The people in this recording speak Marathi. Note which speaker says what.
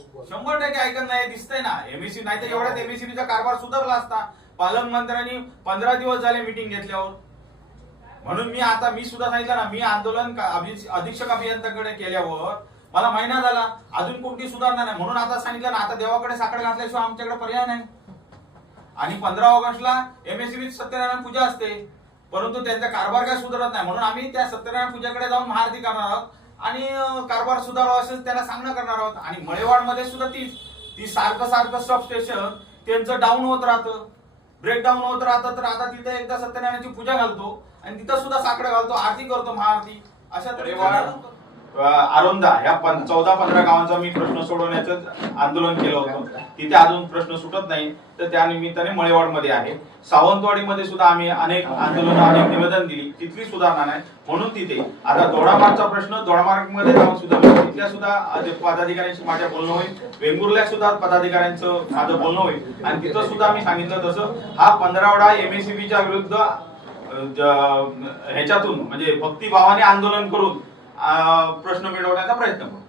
Speaker 1: शंभर टक्के ऐकत नाही दिसतंय ना. एमएससी नाही तर एवढ्यात MSCB कारभार सुधारला असता. पालकमंत्र्यांनी पंधरा दिवस झाले मिटिंग घेतल्यावर. म्हणून मी आता मी सुद्धा सांगितलं ना मी आंदोलन अधीक्षक अभियंत्याकडे केल्यावर मला महिना झाला. अजून कोणती सुधारणा नाही. म्हणून आता सांगितलं ना आता देवाकडे साखर घातल्याशिवाय आमच्याकडे पर्याय नाही. आणि पंधरा ऑगस्टला एमएससीबी सत्यनारायण पूजा असते. परंतु त्यांचा कारभार काय सुधारत नाही. म्हणून आम्ही त्या सत्यनारायण पूजाकडे जाऊन महाआरती करणार आहोत. आणि कारभार सुधारावा असं त्याला सांगणं करणार आहोत. आणि मळेवाडमध्ये सुद्धा तीच ती सारखं सारखं सबस्टेशन त्यांचं डाऊन होत राहतं. ब्रेकडाऊन होत राहतं तर आता तिथे एकदा सत्यनारायणाची पूजा घालतो आणि तिथं सुद्धा साकडं घालतो आरती करतो महाआरती. अशा तऱ्हेने आरोंदा ह्या पं- चौदा पंधरा गावांचा मी प्रश्न सोडवण्याचं आंदोलन केलं होतं. तिथे अजून प्रश्न सुटत नाही. तर त्या निमित्ताने मळेवाडमध्ये आहे. सावंतवाडीमध्ये सुद्धा आम्ही अनेक आंदोलन अनेक निवेदन दिली. तिथली सुधारणा नाही. म्हणून तिथे आता दोडामार्गचा प्रश्न दोडामार्गमध्ये जाऊन सुद्धा तिथल्या सुद्धा पदाधिकाऱ्यांशी माझ्या बोलणं होईल. वेंगुर्ल्या सुद्धा पदाधिकाऱ्यांचं माझं बोलणं होईल. आणि तिथं सुद्धा मी सांगितलं तसं हा पंधरावडा एमएसीबीच्या विरुद्ध ह्याच्यातून म्हणजे भक्तिभावाने आंदोलन करून प्रश्न मिळवण्याचा प्रयत्न करू.